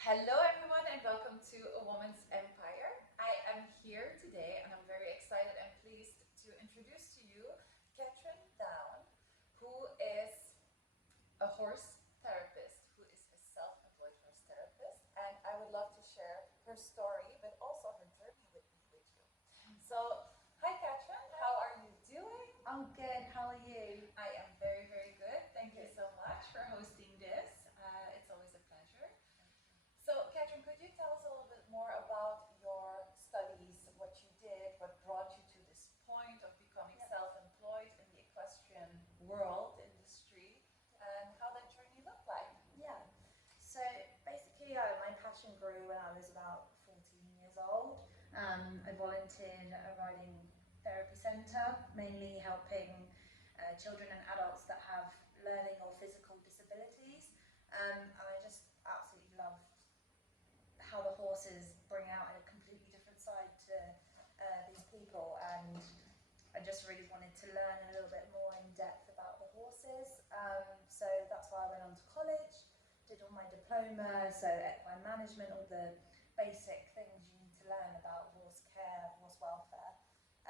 Hello everyone and welcome to A Woman's Empire. I am here today and I'm very excited and pleased to introduce to you Katherine Down, who is a horse therapist, who is a self-employed horse therapist, and I would love to share her story but also her journey with you. So, hi Katherine, how are you doing? I'm good. How are you? I am very, very good. Thank you so much for hosting this. It's always a pleasure. So, Katherine, could you tell us a little bit more about your studies, what you did, what brought you to this point of becoming self-employed in the equestrian world industry, and how that journey looked like? Yeah. So basically, my passion grew when I was about 14 years old. I volunteered at a riding therapy centre, mainly helping children and adults that have learning or physical disabilities. And I just absolutely loved how the horses bring out a completely different side to these people, and I just really wanted to learn a little bit more in depth about the horses. So that's why I went on to college, did all my diploma, so equine management, all the basic things you need to learn about horse care, horse welfare.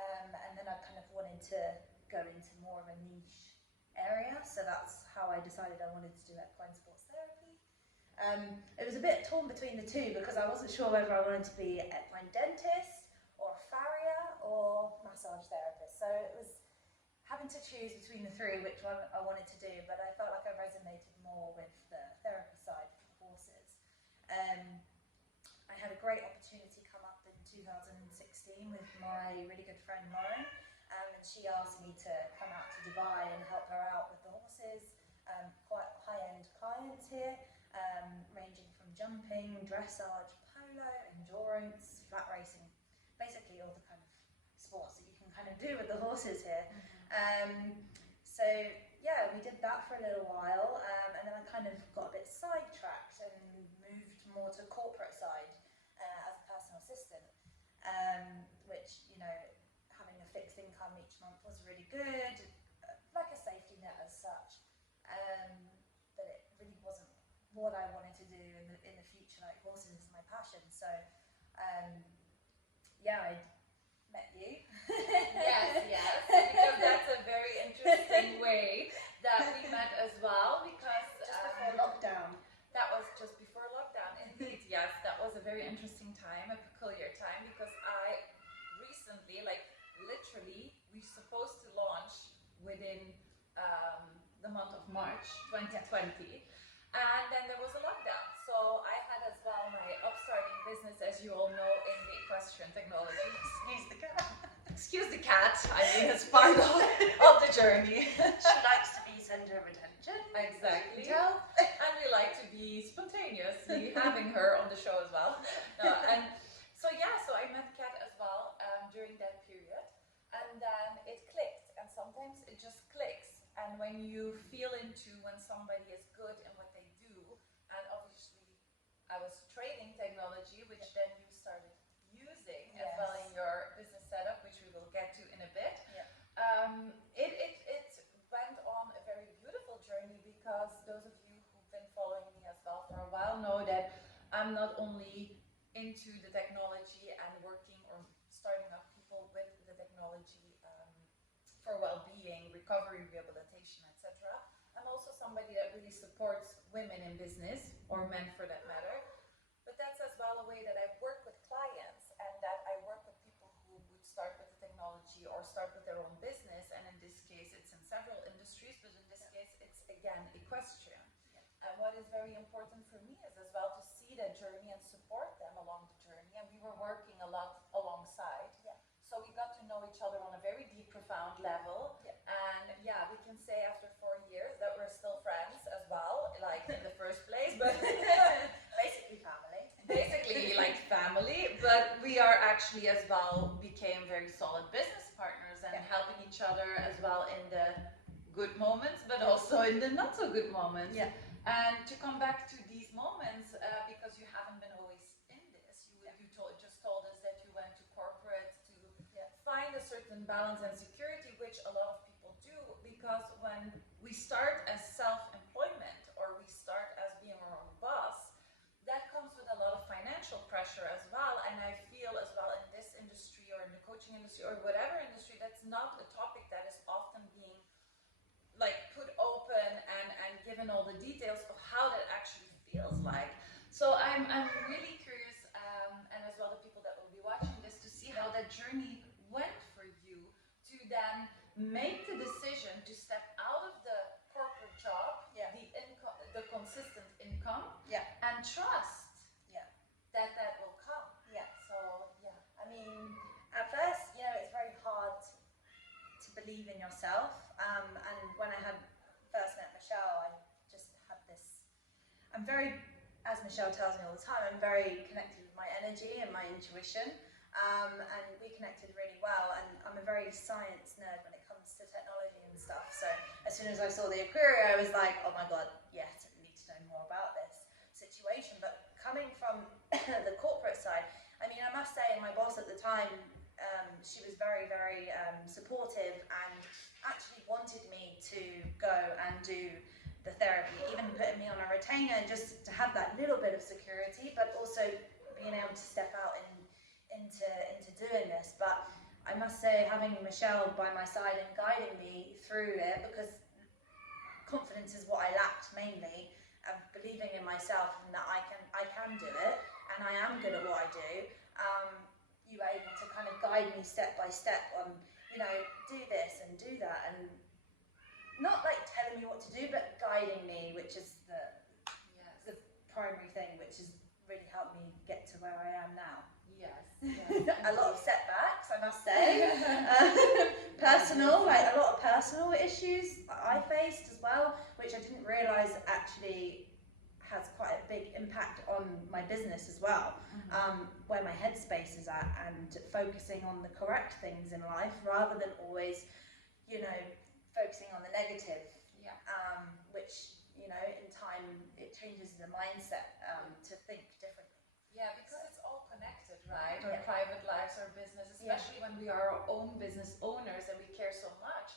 And then I kind of wanted to go into more of a niche area, so that's how I decided I wanted to do equine sports therapy. It was a bit torn between the two because I wasn't sure whether I wanted to be an equine dentist or a farrier or massage therapist. So it was having to choose between the three which one I wanted to do, but I felt like I resonated more with the therapy side for the horses. Um, I had a great opportunity come up in 2016 with my really good friend Lauren, and she asked me to come out to Dubai and help her out with the horses. Quite high-end clients here, ranging from jumping, dressage, polo, endurance, flat racing, basically all the kind of sports that you can kind of do with the horses here. So yeah, we did that for a little while, and then I kind of got a bit sidetracked and moved more to corporate side as a personal assistant, which, you know, having a fixed income each month was really good, like a safety net as such. But it really wasn't what I wanted to do in the future. Like, horses is my passion. So yeah, I met you. Yes, because that's a very interesting way that we met as well. Because Just before lockdown. that was just before lockdown, indeed. Yes, that was a very interesting time, a peculiar time, because I recently, like literally, we supposed to launch within the month of March 2020. And then there was a lockdown. So I had as well my upstarting business, as you all know, in the equestrian technology. Excuse the cat. Excuse the cat, I mean, it's part of the journey. She likes to be center of attention. Exactly. Tell. And we like to be spontaneously having her on the show as well. And so yeah, so I met Kat as well during that period, and then it clicked. And sometimes it just clicks. And when you feel into when somebody is good in what they do, and obviously I was trading technology, which then you started using as well in your business setup, which we will get to in a bit. It went on a very beautiful journey, because those of you who've been following me as well for a while know that I'm not only into the technology and working or starting up people with the technology for well-being, recovery, rehabilitation, etc. I'm also somebody that really supports women in business, or men for that matter. But that's as well a way that I work with clients, and that I work with people who would start with the technology or start with their own business. And in this case, it's in several industries, but in this case, it's again equestrian. And what is very important for me is as well to see that journey and support them along the journey. And we were working a lot alongside. So we got to know each other on a very deep, profound level. And yeah, we can say after 4 years that we're still friends as well, like in the first place, but Basically family. basically like family. But we are actually as well became very solid business partners, and helping each other as well in the good moments, but also in the not so good moments. And to come back to these moments, because you haven't been always in this, just told us that you went to corporate to find a certain balance and security, which a lot of people do, because when we start as self-employment or we start as being our own boss, that comes with financial pressure as well, and I feel as well in this industry or in the coaching industry or whatever industry, that's not a topic that is often being like put open and given all the details of how that actually feels like. So I'm really curious, and as well the people that will be watching this, to see how that journey went for you to then make the decision to step out of the corporate job, the income, the consistent income, and trust that that will come. So I mean, at first, you know, it's very hard to believe in yourself. And when I had first met Michelle, I just had this. I'm very, as Michelle tells me all the time, I'm very connected with my energy and my intuition. And we connected really well. And I'm a very science nerd when it comes to technology and stuff. So as soon as I saw the Equery, I was like, oh my God, yes, I need to know more about this situation. But coming from the corporate side, I mean, I must say my boss at the time, she was very, very supportive and actually wanted me to go and do the therapy, even putting me on a retainer just to have that little bit of security, but also being able to step out into doing this. But I must say, having Michelle by my side and guiding me through it, because confidence is what I lacked mainly, of believing in myself and that I can do it, and I am good at what I do. You were able to kind of guide me step by step on, you know, do this and do that, and not like telling me what to do, but guiding me, which is the primary thing, which has really helped me get to where I am now. A lot of setbacks, I must say. Personal, like a lot of personal issues I faced as well, which I didn't realise actually has quite a big impact on my business as well. Where my headspace is at and focusing on the correct things in life rather than always, you know, focusing on the negative. Which, you know, in time it changes the mindset to think differently. Because it's all connected, right? Our private lives, our business, especially when we are our own business owners and we care so much.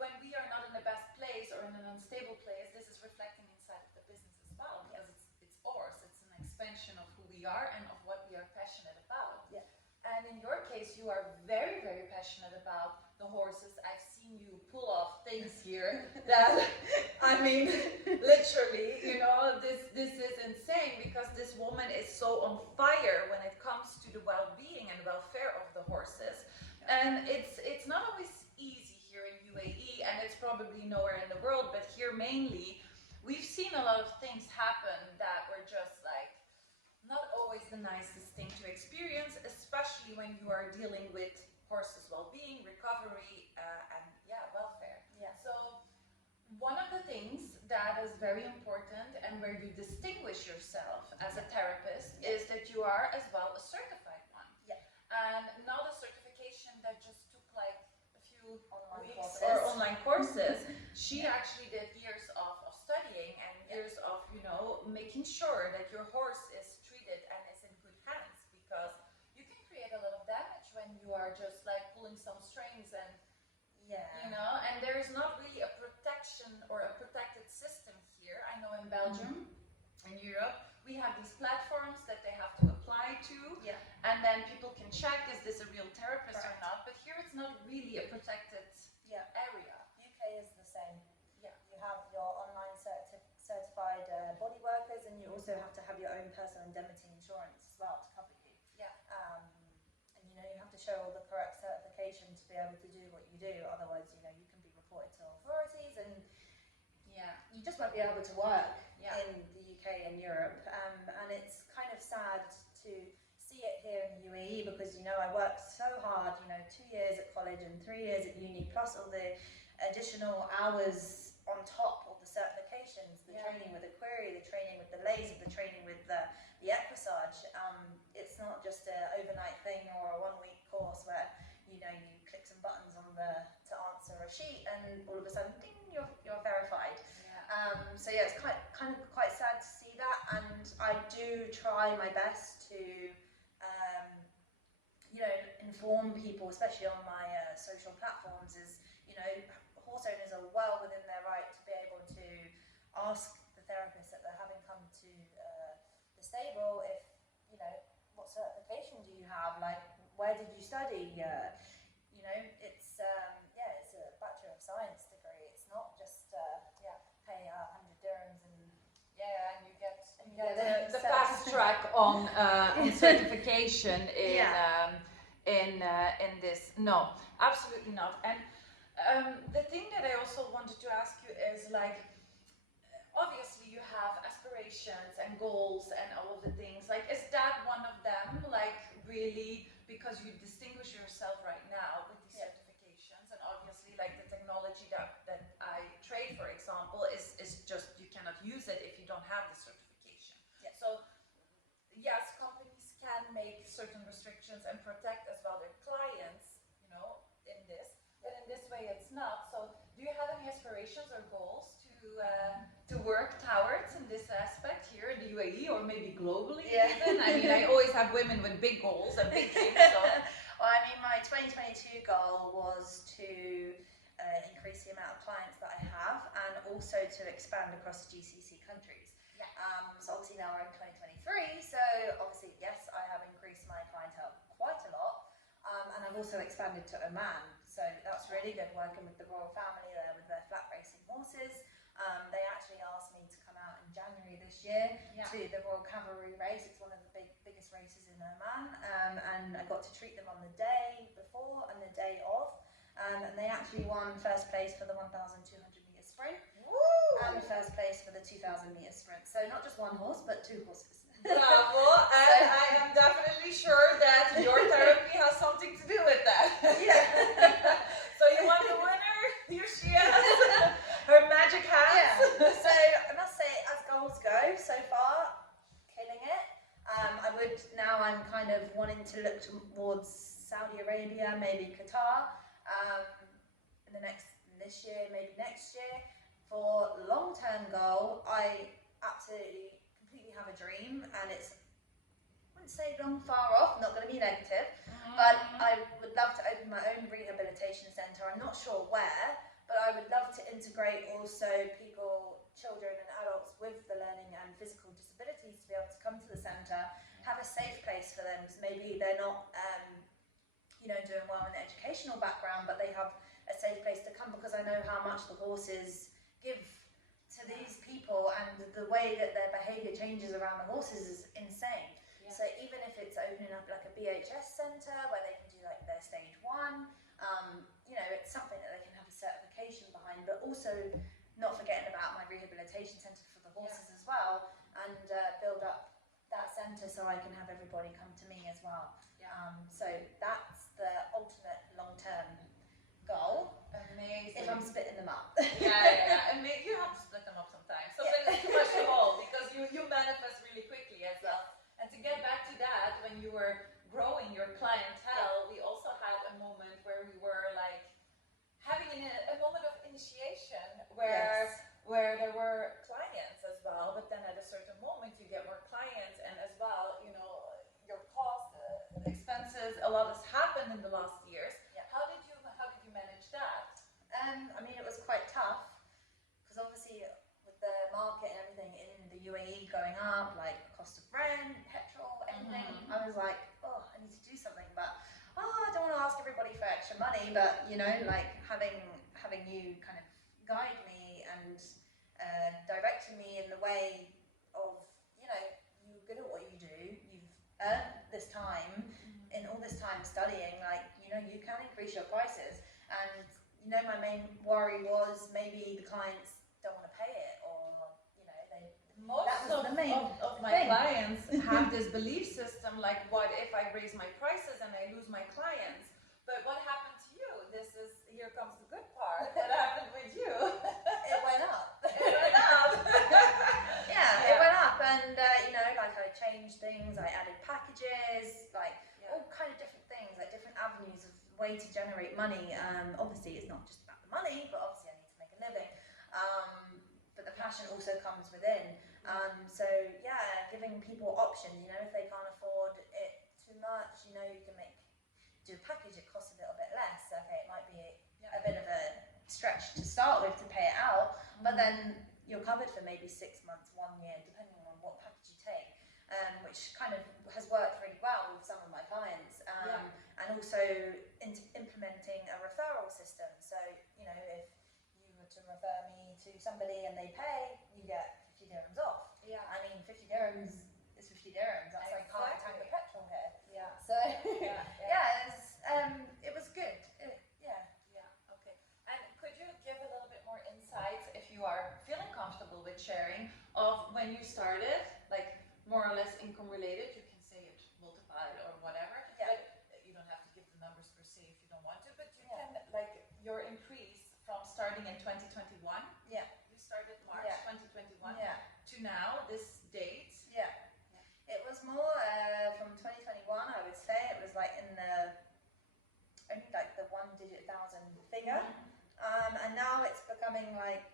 When we are not in the best place or in an unstable place, this is reflecting inside of the business as well, because it's ours. It's an expansion of who we are and of what we are passionate about. And in your case, you are very, very passionate about the horses. I've seen you pull off things here that, I mean, literally, you know, this is insane, because this woman is so on fire when it comes to the well-being and welfare of the horses. And it's not always easy here in UAE, and it's probably nowhere in the world, but here mainly, we've seen a lot of things happen that were just like not always the nicest thing to experience, especially when you are dealing with horses' well-being, recovery, and welfare. So one of the things that is very important and where you distinguish yourself as a therapist is that you are as well a certified one. And not a certification that just took like a few weeks or online courses. She actually did years of studying and years of, you know, making sure that your horse is treated and is in good hands, because you can create a lot of damage when you are just like pulling some strings and you know, and there is not really a protection or a protected system here. I know in Belgium, in Europe, we have these platforms that they have to apply to, and then people can check, is this a real therapist or not? But here it's not really a protected area. UK is the same. You have your online certified body workers, and you also have to have your own personal indemnity insurance as well to cover you. And you know, you have to show all the correct certification to be able to do what you do. Otherwise, you know, you can be reported to authorities, and you just won't be able to work in the UK and Europe. And it's kind of sad to see it here in the UAE, because, you know, I worked so hard, you know, 2 years at college and 3 years at uni, plus all the additional hours on top of the certifications, the training with Equery, the training with the laser, the training with the equissage. It's not just an overnight thing or a 1 week course where, you know, you click some buttons on to answer a sheet and all of a sudden, ding, you're verified. So yeah, it's quite sad to see that, and I do try my best to you know, inform people, especially on my social platforms, is, you know, horse owners are well within their right to be able to ask the therapist that they're having come to the stable if have? Like, where did you study? You know, it's it's a Bachelor of Science degree. It's not just pay 100 dirhams and and you get the so- fast track on certification in this. No, absolutely not. And the thing that I also wanted to ask you is, like, obviously you have aspirations and goals and all of the things. Like, is that one of them? Like, really, because you distinguish yourself right now with these certifications, and obviously, like, the technology that I trade, for example, is just, you cannot use it if you don't have the certification. Yeah. So yes, companies can make certain restrictions and protect as well their clients, you know, in this, but in this way it's not. So do you have any aspirations or goals to work towards in this aspect here in the UAE, or maybe globally even? I mean, I always have women with big goals and big dreams. So. Well, I mean, my 2022 goal was to increase the amount of clients that I have, and also to expand across GCC countries. Yeah. So obviously now we're in 2023, so obviously, yes, I have increased my clientele quite a lot, and I've also expanded to Oman, so that's really good, working with the royal family there with their flat racing horses. They actually asked me to come out in January this year to the Royal Cavalry race. It's one of the biggest races in Oman, and I got to treat them on the day before and the day of, and they actually won first place for the 1,200 metre sprint. Woo! And first place for the 2,000 metre sprint. So not just one horse, but two horses. Bravo! And I am definitely sure that your therapy has something to do with that. Yeah. So you want the winner? Here she is. Her magic hands. Yeah. So I must say, as goals go, so far, killing it. I'm kind of wanting to look towards Saudi Arabia, maybe Qatar, this year, maybe next year. For long-term goal, I absolutely completely have a dream, and it's, I wouldn't say long far off, not going to be negative, but I would love to open my own rehabilitation centre. I'm not sure where, but I would love to integrate also people, children and adults with the learning and physical disabilities to be able to come to the centre, have a safe place for them, because maybe they're not doing well in the educational background, but they have a safe place to come, because I know how much the horses give to these people, and the way that their behaviour changes around the horses is insane. Yeah. So even if it's opening up like a BHS centre where they can do like their stage 1, it's something that they can have a certification behind, but also not forgetting about my rehabilitation centre for the horses as well, and build up that centre so I can have everybody come to me as well. So that's the ultimate long-term goal. Amazing. If I'm splitting them up. And you have to split them up sometimes. Sometimes it's too much to hold, because you manifest really quickly as well. And to get back to that, when you were growing your clientele, we also had a moment where we were like having a moment of initiation where there were clients as well, but then at a certain moment you get more clients, and as well, your cost, expenses, a lot has happened in the last years. How did you manage that? It was quite tough, because obviously with the market and everything in the UAE going up, like cost of rent, petrol, everything, I was like, oh, I need to do something, but I don't want to ask everybody for extra money, but like having you kind of guide me and directing me in the way of, you're good at what you do, you've earned this time, in all this time studying, like, you can increase your prices, and my main worry was maybe the clients don't want to pay it, or most of my clients have this belief system, like, what if I raise my prices and I lose my clients? But what happened to you? Here comes the good part. What happened with you? It went up. It went up. It went up, and I changed things, I added packages, all kind of different things, like different avenues of way to generate money. Obviously it's not just about the money, but obviously I need to make a living, but the passion also comes within. Giving people options, if they can't afford it too much, you can do a package, it costs a little bit less. Okay, it might be a bit of a stretch to start with to pay it out, but then you're covered for maybe 6 months, 1 year, depending on what package you take, which kind of has worked really well with some of my clients. and also implementing a referral system. So, you know, if you were to refer me to somebody and they pay, you get 50 dirhams off. Yeah. I mean, 50 dirhams is 50 dirhams. That's like half a tank of petrol here. Yeah. So, Yeah. it was good. Yeah. Okay. And could you give a little bit more insights, if you are feeling comfortable with sharing, of when you started, like more or less income related? You can say it multiplied or whatever. Yeah. But you don't have to give the numbers per se if you don't want to. But you can, like, your increase from starting in 2021. Yeah. You started March 2021 to now, this date. Yeah. It was more from 2021, I would say. It was like in the, only like the 1-digit thousand figure. And now it's becoming like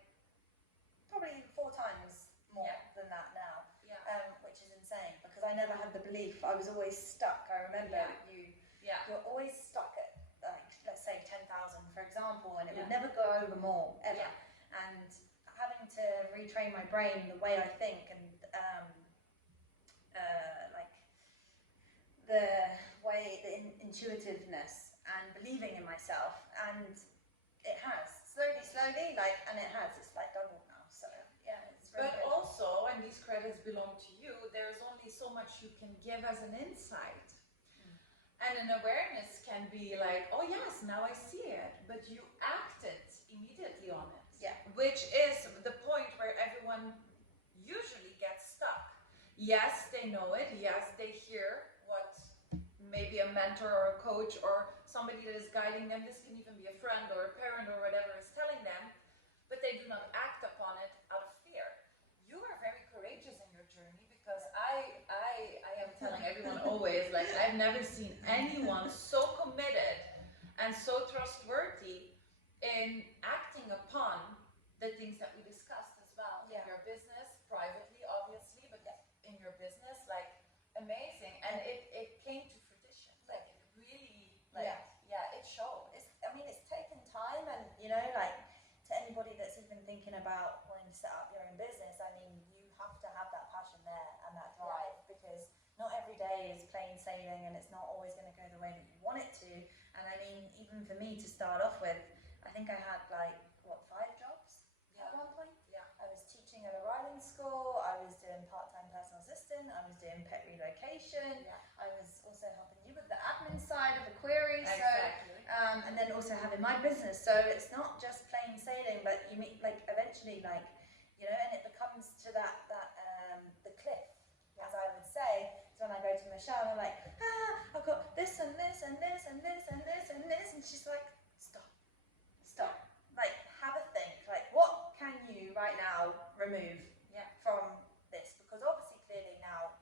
probably 4 times more than that now, which is insane because I never had the belief. I was always stuck. I remember you're always stuck at, like, let's say 10,000, for example, and it would never go over more, ever. And having to retrain my brain the way I think, and like the way, the intuitiveness and believing in myself, and it has slowly, like, and it's like doubled now. So it's really but good. also, and these credits belong to you, there's only so much you can give as an insight. And an awareness can be like, oh yes, now I see it, but you acted immediately on it. Yeah. Which is the point where everyone usually gets stuck. Yes, they know it. Yes, they hear what maybe a mentor or a coach or somebody that is guiding them, this can even be a friend or a parent or whatever, is telling them, but they do not act upon it out of fear. You are very courageous in your journey, because I am telling everyone always, like, I've never seen anyone so committed and so trustworthy in acting upon the things that we discussed as well. In your business, privately obviously, but in your business, like, amazing. And it came to fruition. Like, it really, like, it showed. It's taken time, and, you know, like, to anybody that's even thinking about wanting to set up your own business, I mean, you have to have that passion there and that drive, because not every day is plain sailing, and it's not always going to go the way that you want it to. And I mean, even for me to start off with, I think I had like, 5 jobs at one point? Yeah. I was teaching at a riding school, I was doing part-time personal assistant, I was doing pet relocation, I was also helping you with the admin side of Equery, Exactly. and then also having my business. So it's not just plain sailing, but you meet, like, eventually, like, you know, and it becomes to that the cliff, as I would say. So when I go to Michelle, I'm like, I've got this and this and this and this and this and this, and she's like, stop, like, have a think, like, what can you right now remove from this? Because obviously, clearly now,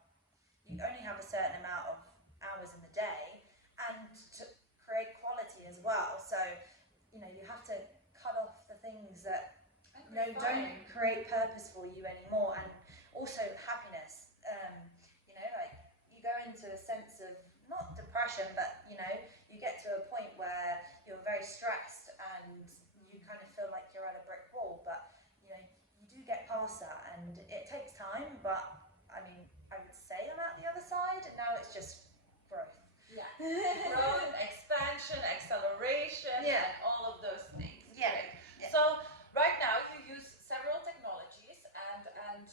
you only have a certain amount of hours in the day, and to create quality as well. So, you know, you have to cut off the things that don't create purpose for you anymore, and also happiness. You know, like, you go into a sense of not depression, but, you know, you get to a point where you're very stressed and you kind of feel like you're at a brick wall. But, you know, you do get past that, and it takes time. But I mean, I would say I'm at the other side. Now it's just growth. Yeah. Growth, expansion, acceleration, and all of those things. Great. So right now you use several technologies, and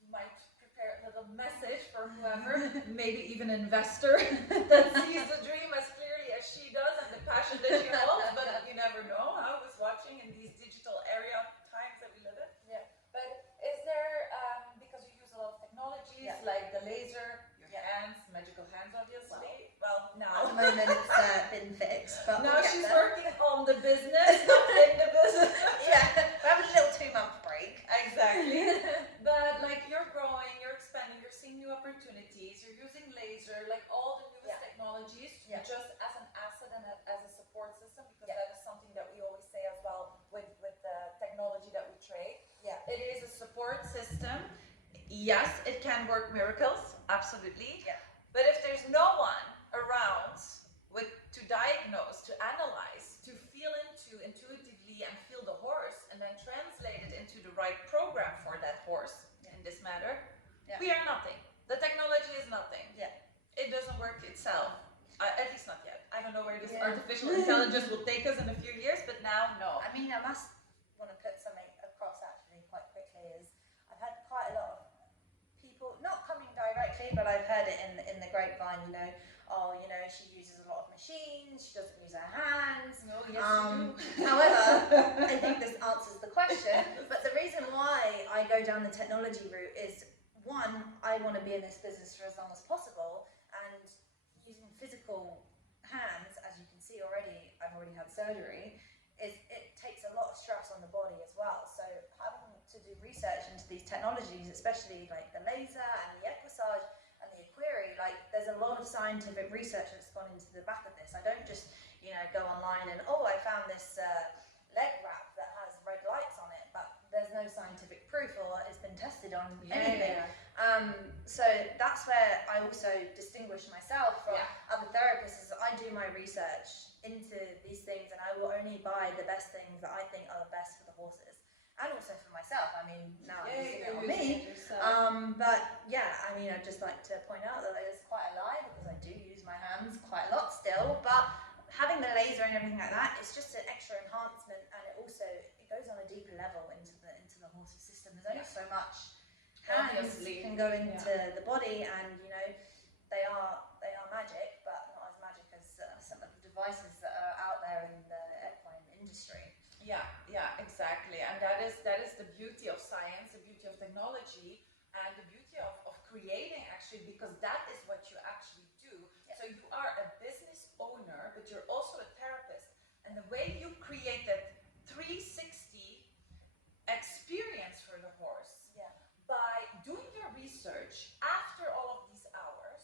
you might prepare a little message for whoever, maybe even an investor that sees the dream as clearly as she does and the passion that she holds, but you never know. I was watching in these digital area times that we live in. Yeah. But is there, because you use a lot of technologies, like the laser, your hands, magical hands obviously. Well, now. At the moment it's been fixed, but now she's working on the business, not in the business. We're having a little 2-month break. Exactly. But, like, you're growing, you're expanding, you're seeing new opportunities, you're using laser, like all the newest technologies, just as an asset and as a support system, because that is something that we always say as well with the technology that we trade. It is a support system. Yes, it can work miracles, absolutely. But if there's no one around to diagnose, to analyze, to feel into intuitively and feel the horse, and then translate it into the right program for that horse in this matter, we are nothing. The technology is nothing. It doesn't work itself, at least not yet. I don't know where this artificial intelligence will take us in a few years, but now, no. I mean, I must want to put something across actually quite quickly. Is I've had quite a lot of people, not coming directly, but I've heard it in the grapevine. You know, oh, you know, she uses a lot of machines. She doesn't use her hands. No, yes, you do. However, I think this answers the question. But the reason why I go down the technology route is, one, I want to be in this business for as long as possible, and using physical hands, as you can see already, I've already had surgery, it takes a lot of stress on the body as well. So having to do research into these technologies, especially like the laser and the Equisage and the Equery, like there's a lot of scientific research that's gone into the back of this. I don't just, you know, go online and, oh, I found this leg wrap that has red lights on it, but there's no scientific proof or it's been tested on anything. So that's where I also distinguish myself from other therapists, is I do my research into these things, and I will only buy the best things that I think are the best for the horses, and also for myself. I mean, now I'm using it on me. But yeah, I mean, I'd just like to point out that it's quite a lie, because I do use my hands quite a lot still, but having the laser and everything like that, it's just an extra enhancement, and it goes on a deeper level into the horse's system. There's only so much hands can go into the body, and you know, they are magic, but not as magic as some of the devices that are out there in the equine industry. Yeah, exactly. And that is the beauty of science, the beauty of technology, and the beauty of creating, actually, because that is what you actually do. So you are a business owner, but you're also a therapist, and the way you create that 360 experience for the horse by doing your research after all of these hours,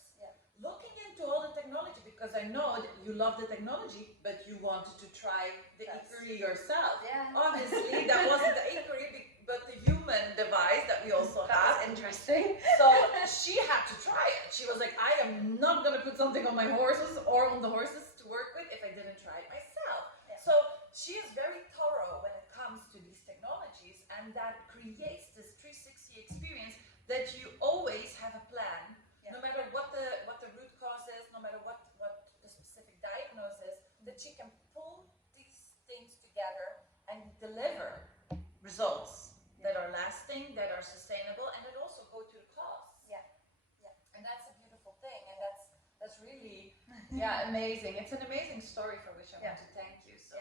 looking into all the technology, because I know that you love the technology, but you wanted to try the Equery yourself. Obviously, that wasn't the Equery, but the human device that we also have. That's interesting. So she had to try it. She was like, I am not going to put something on my horses or on the horses to work with if I didn't try it myself. So she is very thorough when it comes to these technologies, and that creates this 360 experience that you always have a plan, no matter what the root cause is, no matter what the specific diagnosis, that she can pull these things together and deliver results that are lasting, that are sustainable, and that also go to the cause. And that's a beautiful thing, and that's really amazing. It's an amazing story for which I want to thank you. So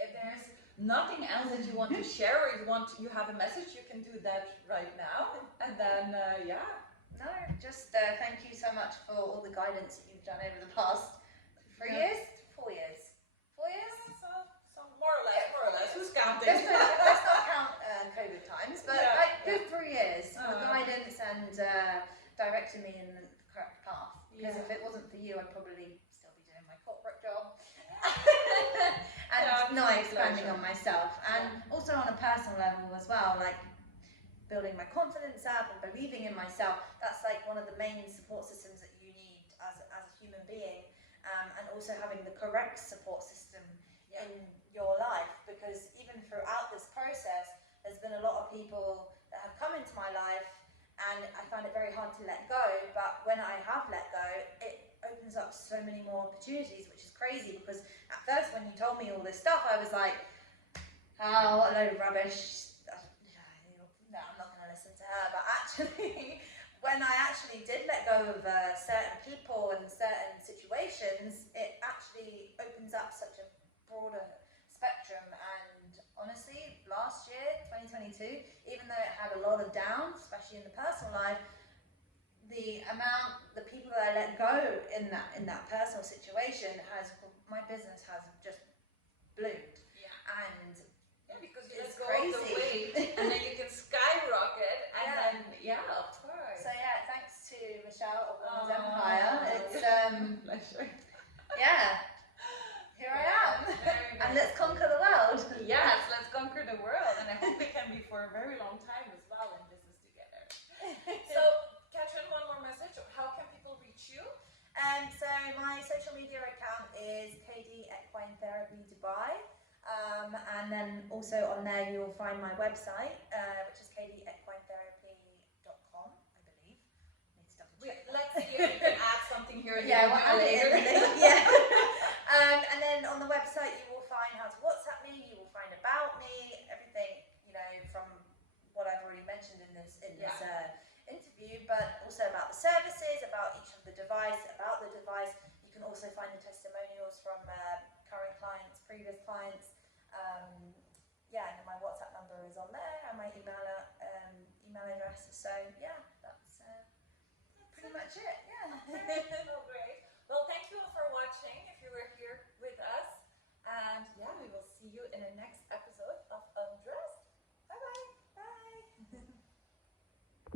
if there's nothing else that you want to share, or you have a message, you can do that right now. And then No, just thank you so much for all the guidance that you've done over the past 3 years, 4 years, 4 years. So more or less. Who's counting? Let's not count COVID times, but like good 3 years for guidance and directing me in the correct path. Because if it wasn't for you, I'd probably still be doing my corporate job and not expanding on myself. And also on a personal level as well, like building my confidence up and believing in myself. That's like one of the main support systems that you need as a human being, and also having the correct support system in your life, because even throughout this process, there's been a lot of people that have come into my life, and I find it very hard to let go, but when I have let go, it opens up so many more opportunities, which is crazy, because at first when you told me all this stuff, I was like, oh, what a load of rubbish. No, I'm not going to listen to her. But actually, when I actually did let go of certain people and certain situations, it actually opens up such a broader spectrum. And honestly, last year, 2022, even though it had a lot of downs, especially in the personal life, the people that I let go in that personal situation my business has just bloomed. And because you it's let go crazy. of the weight, and then you can skyrocket, and then of course. So thanks to Michelle of Women's Empire. It's pleasure. Here I am. And let's conquer the world. Yes, let's conquer the world, and I hope we can be for a very long time as well in business together. So, Katherine, one more message. How can people reach you? So my social media account is KDequine Therapy Dubai. And then also on there you'll find my website, which is KDequinetherapy.com, I believe. Let's see if we can add something here. We'll add it in the link. this interview, but also about the services, about each of the device, You can also find the testimonials from current clients, previous clients. And my WhatsApp number is on there, and my email address. So yeah, that's pretty much it. Yeah. Well,